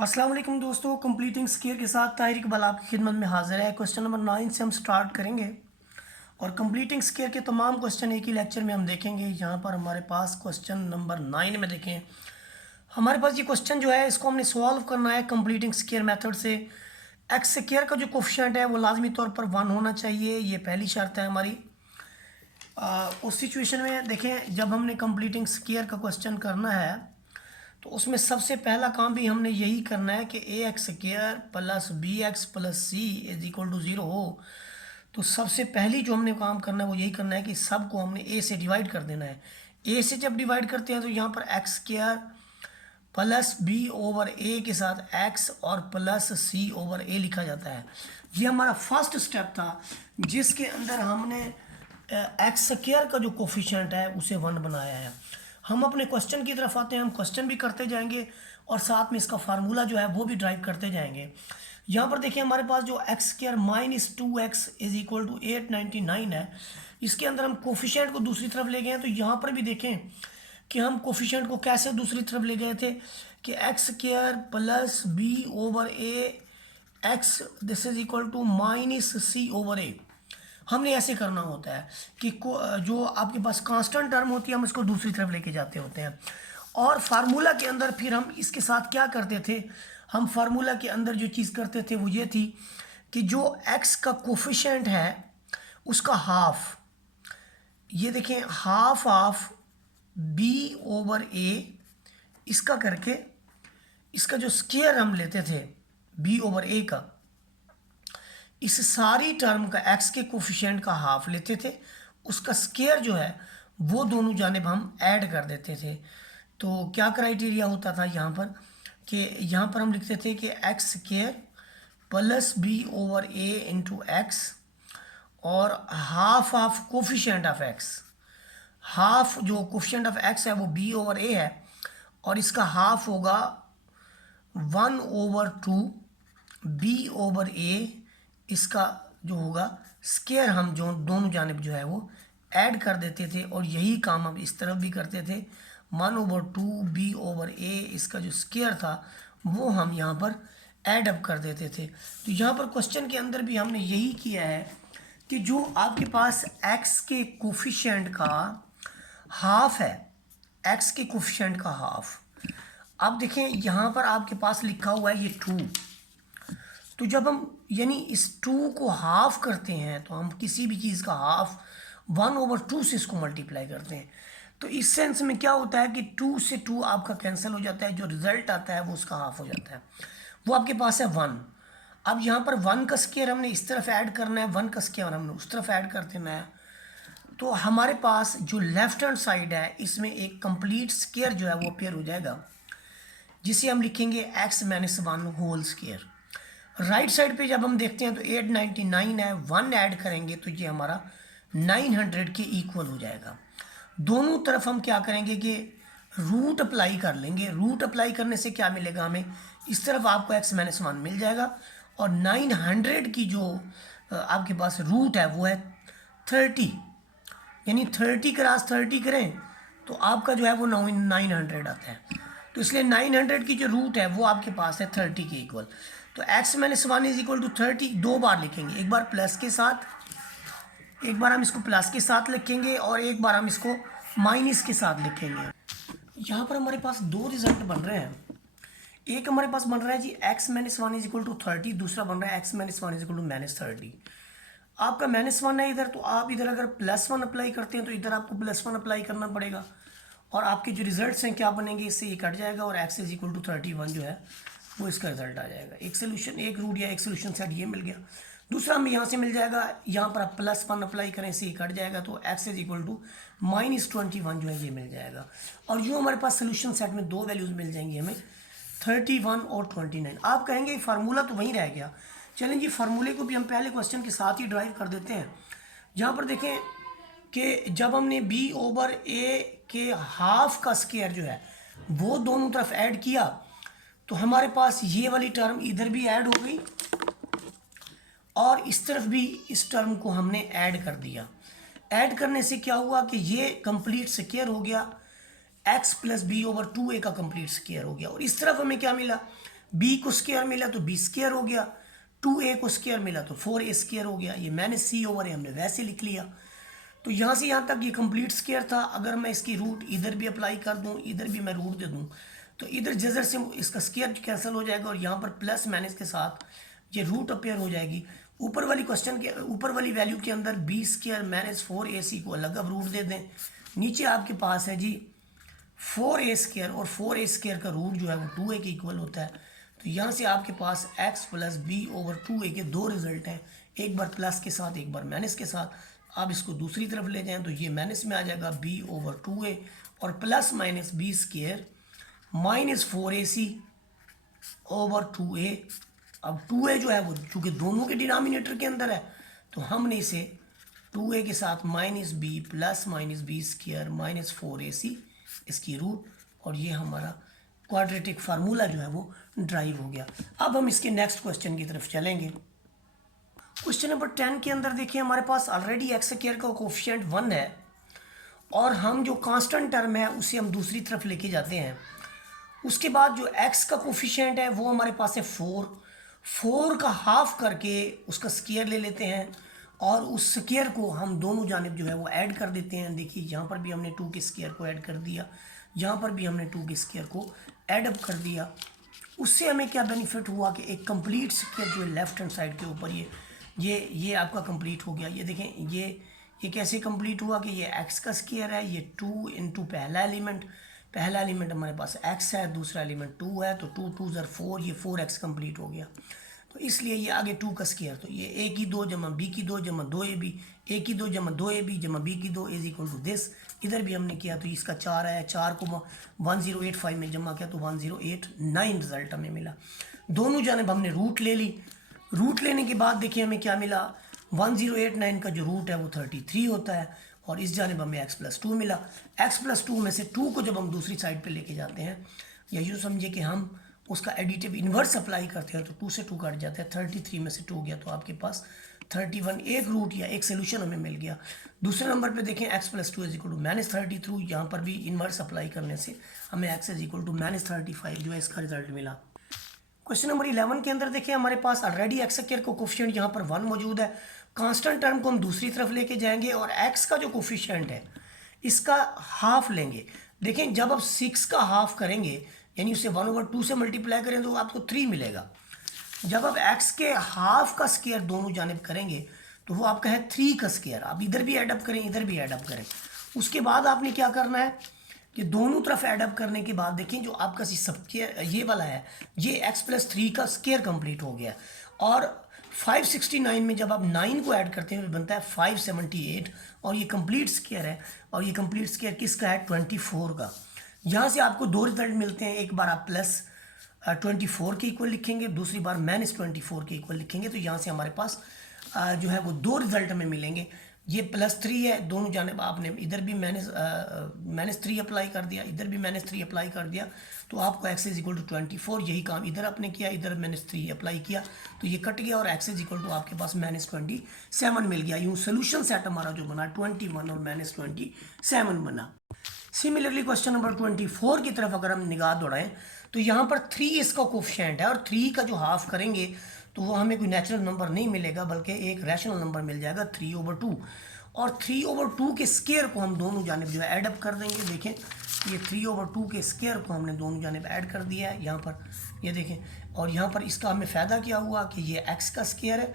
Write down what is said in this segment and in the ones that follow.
अस्सलाम वालेकुम दोस्तों, कंप्लीटिंग स्केयर के साथ ताहिर इकबाल आपकी खिदमत में हाजिर है। क्वेश्चन नंबर 9 से हम स्टार्ट करेंगे और कंप्लीटिंग स्केयर के तमाम क्वेश्चन एक ही लेक्चर में हम देखेंगे। यहाँ पर हमारे पास क्वेश्चन नंबर 9 में देखें, हमारे पास ये क्वेश्चन जो है इसको हमने सॉल्व करना है कंप्लीटिंग स्केयर मेथड से। एक्स स्केयर का जो कोफिशिएंट है वो लाजमी तौर पर 1 होना चाहिए, ये पहली शर्त है हमारी। उस सिचुएशन में देखें, जब हमने कंप्लीटिंग स्केयर का क्वेश्चन करना है तो उसमें सबसे पहला काम भी हमने यही करना है कि a x square plus b x plus c is equal to 0 हो। तो सबसे पहली जो हमने काम करना है वो यही करना है कि सब को हमने ए से डिवाइड कर देना है। ए से जब डिवाइड करते हैं तो यहाँ पर x square plus b over a के साथ एक्स और प्लस सी ओवर ए लिखा जाता है। ये हमारा फर्स्ट स्टेप था जिसके अंदर हमने एक्स स्क्वायर का जो कोफिशिएंट है उसे 1 बनाया है। हम अपने क्वेश्चन की तरफ आते हैं, हम क्वेश्चन भी करते जाएंगे और साथ में इसका फार्मूला जो है वो भी ड्राइव करते जाएंगे। यहाँ पर देखिए हमारे पास जो x square minus 2x is equal to 899 है, इसके अंदर हम कोफिशिएंट को दूसरी तरफ ले गए हैं। तो यहाँ पर भी देखें कि हम कोफिशिएंट को कैसे दूसरी तरफ ले गए थे कि x square plus b over a x this is equal to minus c over a. हमने ऐसे करना होता है कि जो आपके पास कांस्टेंट टर्म होती है हम इसको दूसरी तरफ लेके जाते होते हैं। और फार्मूला के अंदर फिर हम इसके साथ क्या करते थे, हम फार्मूला के अंदर जो चीज़ करते थे वो ये थी कि जो x का कोफिशिएंट है उसका हाफ, ये देखें half of b over a, इसका करके इसका जो स्क्वायर हम लेते थे b ओवर a का, इस सारी टर्म का x के कोफिशिएंट का हाफ लेते थे, उसका स्क्वायर जो है वो दोनों जानिब हम ऐड कर देते थे। तो क्या क्राइटेरिया होता था यहाँ पर कि यहाँ पर हम लिखते थे कि x square plus b over a into x और half of coefficient of x, half जो कोफिशिएंट ऑफ एक्स है वो बी ओवर ए है और इसका हाफ होगा 1/2 बी ओवर ए, इसका जो होगा स्क्वायर हम जो दोनों जानिब जो है वो ऐड कर देते थे। और यही काम हम इस तरफ भी करते थे, 1/2 बी ओवर ए, इसका जो स्क्वायर था वो हम यहाँ पर ऐड अप कर देते थे। तो यहाँ पर क्वेश्चन के अंदर भी हमने यही किया है कि जो आपके पास x के कोफिशिएंट का हाफ है, x के कोफिशिएंट का हाफ, अब देखें यहाँ पर आपके पास लिखा हुआ है ये 2। तो जब हम यानी इस 2 को हाफ करते हैं तो हम किसी भी चीज़ का हाफ 1/2 से इसको मल्टीप्लाई करते हैं। तो इस सेंस में क्या होता है कि 2 से 2 आपका कैंसिल हो जाता है, जो रिजल्ट आता है वो उसका हाफ हो जाता है, वो आपके पास है 1। अब यहाँ पर 1 का स्क्वायर हमने इस तरफ ऐड करना है, 1 का स्क्वायर हमने उस तरफ ऐड कर देना है। तो हमारे पास जो लेफ्ट हैंड साइड है इसमें एक कंप्लीट स्क्वायर जो है वो अपेयर हो जाएगा, जिसे हम लिखेंगे x - 1 whole square. Right side पे जब हम देखते हैं तो 899 है, 1 ऐड करेंगे तो ये हमारा 900 के इक्वल हो जाएगा। दोनों तरफ हम क्या करेंगे कि रूट अप्लाई कर लेंगे। रूट अप्लाई करने से क्या मिलेगा हमें, इस तरफ आपको x - 1 मिल जाएगा और 900 की जो आपके पास रूट है वो है 30, यानी 30 क्रॉस 30 करें तो आपका जो है वो 900 आता है। तो इसलिए 900 की जो रूट है वो आपके पास है 30 के इक्वल। तो x - 1 इज इक्वल टू 30 दो बार लिखेंगे, एक बार प्लस के साथ, एक बार हम इसको प्लस के साथ लिखेंगे और एक बार हम इसको माइनस के साथ लिखेंगे। यहाँ पर हमारे पास दो रिजल्ट बन रहे हैं, एक हमारे पास बन रहा है जी x - 1 इज इक्वल टू 30, दूसरा बन रहा है x - 1 इज इक्वल टू -30। आपका -1 है इधर, तो आप इधर अगर +1 अप्लाई करते हैं तो इधर आपको +1 अप्लाई करना पड़ेगा और आपके जो रिजल्ट्स हैं क्या बनेंगे, इससे ये कट जाएगा और x इज इक्वल टू 31 जो है वो इसका रिजल्ट आ जाएगा। एक सोल्यूशन, एक रूट या एक सोल्यूशन सेट ये मिल गया। दूसरा हमें यहाँ से मिल जाएगा, यहाँ पर आप +1 अप्लाई करें से ये कट जाएगा तो x इज इक्वल टू -21 जो है ये मिल जाएगा। और यूँ हमारे पास सोल्यूशन सेट में दो वैल्यूज़ मिल जाएंगी हमें, 31 और 29। आप कहेंगे फार्मूला तो वहीं रह गया, चलें जी फार्मूले को भी हम पहले क्वेश्चन के साथ ही ड्राइव कर देते हैं। जहाँ पर देखें कि जब हमने b ओवर a के हाफ का स्क्वायर जो है वो दोनों तरफ ऐड किया तो हमारे पास ये वाली टर्म इधर भी ऐड हो गई और इस तरफ भी इस टर्म को हमने ऐड कर दिया। ऐड करने से क्या हुआ कि ये कंप्लीट स्क्वायर हो गया, x + b/2a का कंप्लीट स्क्वायर हो गया। और इस तरफ हमें क्या मिला, बी को स्क्वायर मिला तो बी स्क्वायर हो गया, 2a को स्क्वायर मिला तो 4a स्क्वायर हो गया। ये मैंने c ओवर ए हमने वैसे लिख लिया। तो यहाँ से यहाँ तक ये कंप्लीट स्क्वायर था। अगर मैं इसकी रूट इधर भी अप्लाई कर दूँ, इधर भी मैं रूट दे दूँ, तो इधर जजर से इसका स्क्वायर कैंसिल हो जाएगा और यहाँ पर प्लस माइनस के साथ ये रूट अपेयर हो जाएगी। ऊपर वाली क्वेश्चन के ऊपर वाली वैल्यू के अंदर बी स्क्वायर माइनस 4ac को अलग अब रूट दे दें। नीचे आपके पास है जी 4a स्क्वायर, और 4a स्क्वायर का रूट जो है वो 2a के इक्वल होता है। तो यहाँ से आपके पास x plus b over 2a के दो रिजल्ट हैं, एक बार प्लस के साथ एक बार माइनस के साथ। आप इसको दूसरी तरफ ले जाएं तो ये माइनस में आ जाएगा b ओवर 2a और plus minus b square minus 4ac over 2a। अब 2a जो है वो चूँकि दोनों के डिनोमिनेटर के अंदर है, तो हमने इसे 2a के साथ minus b plus minus b square minus 4ac इसकी रूट, और ये हमारा क्वाड्रेटिक फार्मूला जो है वो ड्राइव हो गया। अब हम इसके नेक्स्ट क्वेश्चन की तरफ चलेंगे। क्वेश्चन नंबर 10 के अंदर देखिए हमारे पास ऑलरेडी एक्स स्क्वायर का कोफिशिएंट 1 है, और हम जो कांस्टेंट टर्म है उसे हम दूसरी तरफ लेके जाते हैं। उसके बाद जो x का कोफिशिएंट है वो हमारे पास है 4 का हाफ करके उसका स्क्वायर ले लेते हैं, और उस स्क्वायर को हम दोनों जानिब जो है वो ऐड कर देते हैं। देखिए यहाँ पर भी हमने 2 के स्क्वायर को ऐड कर दिया, यहाँ पर भी हमने 2 के स्क्वायर को ऐड अप कर दिया। उससे हमें क्या बेनिफिट हुआ कि एक कंप्लीट स्क्वायर जो है लेफ्ट हैंड साइड के ऊपर ये आपका कंप्लीट हो गया। ये देखें ये कैसे कंप्लीट हुआ कि ये x का स्क्वायर है, ये 2 इंटू पहला एलिमेंट हमारे पास x है, दूसरा एलिमेंट 2 है, तो 2 2 ज़र 4, ये 4x कंप्लीट हो गया। तो इसलिए ये आगे 2 का स्क्वायर, तो ये a की 2 जमा b की 2 जमा 2ab, a की 2 जमा 2ab जमा b की 2 इज इक्वल टू दिस। इधर भी हमने किया तो इसका 4 है, 4 को 1085 में जमा किया तो 1089 रिजल्ट हमें मिला। दोनों जानिब हमने रूट ले ली। रूट लेने के बाद देखिए हमें क्या मिला, 1089 का जो रूट है वो 33 होता है, और इस जानिब हमें x प्लस 2 मिला। x प्लस 2 में से 2 को जब हम दूसरी साइड पे लेके जाते हैं, या यूँ समझिए कि हम उसका एडिटिव इन्वर्स अप्लाई करते हैं, तो 2 से 2 कट जाता है, 33 में से 2 गया तो आपके पास 31 एक रूट या एक सोल्यूशन हमें मिल गया। दूसरे नंबर पे देखें x plus 2 is equal to minus 33, यहाँ पर भी इन्वर्स अप्लाई करने से हमें x is equal to minus 35 जो है इसका रिजल्ट मिला। क्वेश्चन नंबर 11 के अंदर देखिए हमारे पास ऑलरेडी एक्स स्क्वायर का कोफिशिएंट यहाँ पर 1 मौजूद है। कांस्टेंट टर्म को हम दूसरी तरफ लेके जाएंगे और x का जो कोफिशिएंट है इसका हाफ लेंगे। देखें जब आप 6 का हाफ करेंगे यानी उसे 1/2 से मल्टीप्लाई करें तो आपको 3 मिलेगा। जब आप x के हाफ का स्क्वायर दोनों जानिब करेंगे तो वो आपका है 3 का स्क्वायर। आप इधर भी एडअप करें, इधर भी एडअप करें। उसके बाद आपने क्या करना है कि दोनों तरफ एडअप करने के बाद देखें जो आपका सब ये वाला है ये x प्लस 3 का स्क्वायर कंप्लीट हो गया, और 569 में जब आप 9 को ऐड करते हैं तो बनता है 578, और ये कंप्लीट स्क्वायर है, और ये कंप्लीट स्क्वायर किसका है 24 का। यहाँ से आपको दो रिजल्ट मिलते हैं, एक बार आप प्लस 24 के इक्वल लिखेंगे, दूसरी बार माइनस 24 के इक्वल लिखेंगे। तो यहाँ से हमारे पास जो है वो दो रिजल्ट हमें मिलेंगे। ये प्लस 3 है, दोनों जानिब आपने इधर भी माइनस 3 अप्लाई कर दिया, इधर भी माइनस 3 अप्लाई कर दिया, तो आपको x इज इक्वल टू 24। यही काम इधर आपने किया, इधर माइनस 3 अप्लाई किया तो ये कट गया, और x इज इक्वल टू आपके पास माइनस 27 मिल गया। यूँ सोल्यूशन सेट हमारा जो बना 21 और माइनस 27 बना। सिमिलरली क्वेश्चन नंबर 24 की तरफ अगर हम निगाह दौड़ाएं तो यहाँ पर 3 इसका कोफिशिएंट है, और 3 का जो हाफ करेंगे तो वो हमें कोई नेचुरल नंबर नहीं मिलेगा बल्कि एक रैशनल नंबर मिल जाएगा 3/2, और 3/2 के स्क्वायर को हम दोनों जानिब जो है ऐडअप कर देंगे। देखें ये 3/2 के स्क्वायर को हमने दोनों जानिब ऐड कर दिया है यहाँ पर, ये देखें। और यहाँ पर इसका हमें फ़ायदा क्या हुआ कि ये x का स्क्वायर है।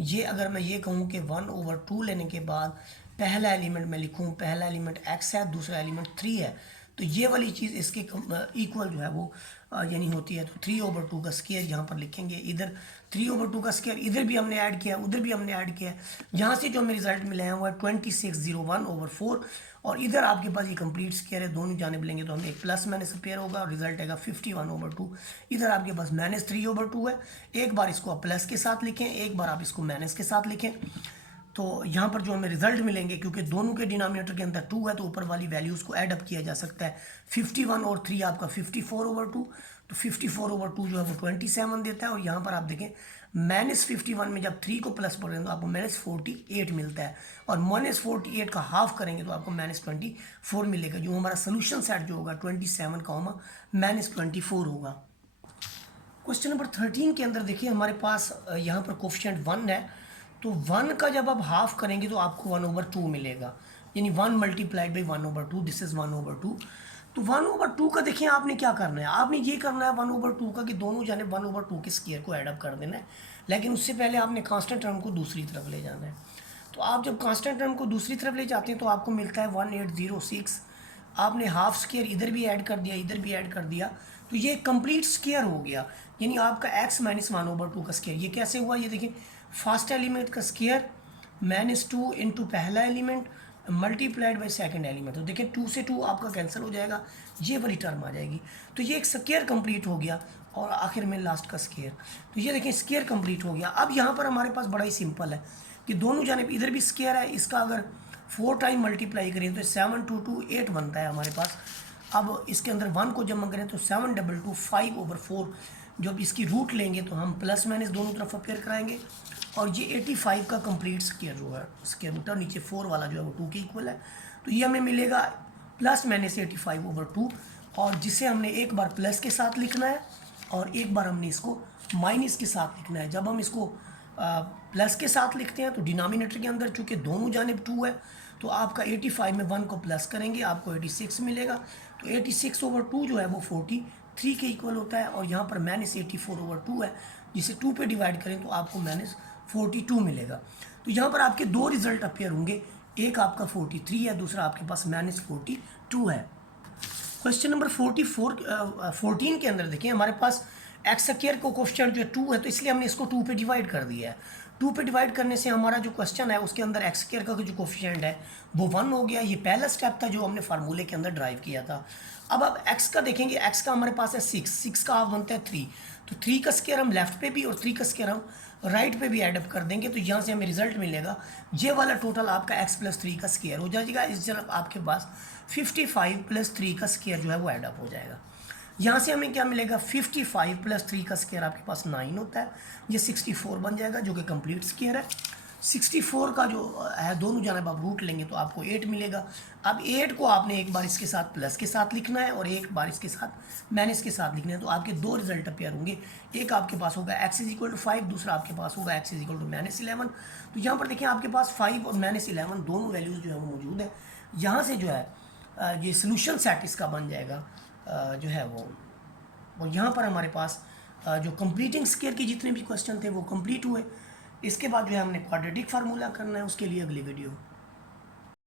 ये अगर मैं ये कहूँ कि 1/2 लेने के बाद पहला एलिमेंट मैं लिखूँ, पहला एलिमेंट x है, दूसरा एलिमेंट 3 है, तो ये वाली चीज़ इसके इक्वल जो है वो यानी होती है। तो 3/2 का स्क्वायर यहाँ पर लिखेंगे, इधर 3/2 का स्क्वायर इधर भी हमने ऐड किया, उधर भी हमने ऐड किया। यहाँ से जो हमें रिजल्ट मिला है वो है 2601/4, और इधर आपके पास ये कंप्लीट स्क्वायर है, दोनों जानिब लेंगे तो हमें एक प्लस माइनस पेयर होगा और रिजल्ट आएगा 51/2। इधर आपके पास माइनस 3/2 है। एक बार इसको आप प्लस के साथ लिखें, एक बार आप इसको माइनस के साथ लिखें, तो यहाँ पर जो हमें रिजल्ट मिलेंगे क्योंकि दोनों के डिनोमिनेटर के अंदर 2 है तो ऊपर वाली वैल्यूज़ को ऐड अप किया जा सकता है। 51 और 3 आपका 54/2, तो 54/2 जो है वो 27 देता है। और यहाँ पर आप देखें -51 में जब 3 को प्लस पढ़ेंगे तो आपको -48 मिलता है, और -48 का हाफ करेंगे तो आपको -24 मिलेगा। जो हमारा सोल्यूशन सेट जो होगा 27, -24 होगा। क्वेश्चन नंबर 13 के अंदर देखिए हमारे पास यहाँ पर कोफिशिएंट 1 है, तो 1 का जब आप हाफ करेंगे तो आपको 1/2 मिलेगा, यानी 1 मल्टीप्लाइड बाई 1/2, दिस इज़ 1/2। तो 1/2 का देखिए आपने क्या करना है, आपने ये करना है 1/2 का कि दोनों जाने 1/2 के स्क्वायर को ऐड अप कर देना है, लेकिन उससे पहले आपने कांस्टेंट टर्म को दूसरी तरफ ले जाना है। तो आप जब कांस्टेंट टर्म को दूसरी तरफ ले जाते हैं तो आपको मिलता है 1806। आपने हाफ स्क्वायर इधर भी ऐड कर दिया, इधर भी ऐड कर दिया, तो ये कंप्लीट स्क्वायर हो गया, यानी आपका x माइनस 1/2 का स्क्वायर। ये कैसे हुआ, ये देखिए फर्स्ट एलिमेंट का स्क्वायर -2 इंटू पहला element multiplied by second element. तो देखिए 2 से 2 आपका कैंसिल हो जाएगा, ये वाली टर्म आ जाएगी। तो ये एक स्क्वायर कंप्लीट हो गया और आखिर में लास्ट का स्क्वायर। तो ये देखिए स्क्वायर कंप्लीट हो गया। अब यहाँ पर हमारे पास बड़ा ही सिंपल है कि दोनों जानिब इधर भी स्क्वायर है, इसका अगर 4 टाइम मल्टीप्लाई करें तो 7 2 2 8 बनता है हमारे पास। अब इसके अंदर 1 को जमा करें तो 7 2 2 5/4। जब इसकी रूट लेंगे तो हम प्लस माइनस दोनों तरफ अपेयर कराएंगे, और ये 85 का कंप्लीट स्क्वायर जो है स्क्वायर रूट है, नीचे 4 वाला जो है वो 2 के इक्वल है। तो ये हमें मिलेगा प्लस माइनस 85/2, और जिसे हमने एक बार प्लस के साथ लिखना है और एक बार हमने इसको माइनस के साथ लिखना है। जब हम इसको प्लस के साथ लिखते हैं तो डिनोमिनेटर के अंदर चूँकि दोनों जानिब 2 है, तो आपका 85 में 1 को प्लस करेंगे आपको 86 मिलेगा। तो 86/2 जो है वो 43 के इक्वल होता है, और यहाँ पर -84/2 है, जिसे 2 पे डिवाइड करें तो आपको -42 मिलेगा। तो यहाँ पर आपके दो रिजल्ट अपेयर होंगे, एक आपका 43 है, दूसरा आपके पास -42 है। क्वेश्चन नंबर 14 के अंदर देखिए हमारे पास एक्स स्क्वायर को कोफिशिएंट जो है 2 है, तो इसलिए हमने इसको 2 पे डिवाइड कर दिया है। 2 पे डिवाइड करने से हमारा जो क्वेश्चन है उसके अंदर एक्स स्क्वायर का जो कोफिशिएंट है वो 1 हो गया। ये पहला स्टेप था जो हमने फार्मूले के अंदर ड्राइव किया था। अब आप एक्स का देखेंगे, एक्स का हमारे पास है 6 का हाफ बनता है 3, तो 3 का स्क्वायर हम लेफ्ट पे भी और 3 का स्क्वायर हम राइट पे भी एड अप कर देंगे, तो यहाँ से हमें रिजल्ट मिलेगा ये वाला टोटल आपका x + 3 का स्क्वायर हो जाएगा। इस तरफ आपके पास 55 + 3 का स्क्वायर जो है वो ऐड अप हो जाएगा। यहाँ से हमें क्या मिलेगा, 55 + 3 का स्क्वायर आपके पास 9 होता है, ये 64 बन जाएगा जो कि कंप्लीट स्क्वायर है। 64 का जो है दोनों जानब आप रूट लेंगे तो आपको 8 मिलेगा। अब 8 को आपने एक बार इसके साथ प्लस के साथ लिखना है और एक बार इसके साथ माइनस के साथ लिखना है, तो आपके दो रिजल्ट अपेयर होंगे। एक आपके पास होगा x = 5, दूसरा आपके पास होगा x = -11। तो यहाँ पर देखिए आपके पास 5 और -11 दोनों वैल्यूज़ जो है वो मौजूद है। यहाँ से जो है ये सोल्यूशन सेट इसका बन जाएगा जो है वो, और यहाँ पर हमारे पास जो कंप्लीटिंग स्क्वायर के जितने भी क्वेश्चन थे वो कंप्लीट हुए। इसके बाद जो है हमने क्वाड्रेटिक फार्मूला करना है, उसके लिए अगली वीडियो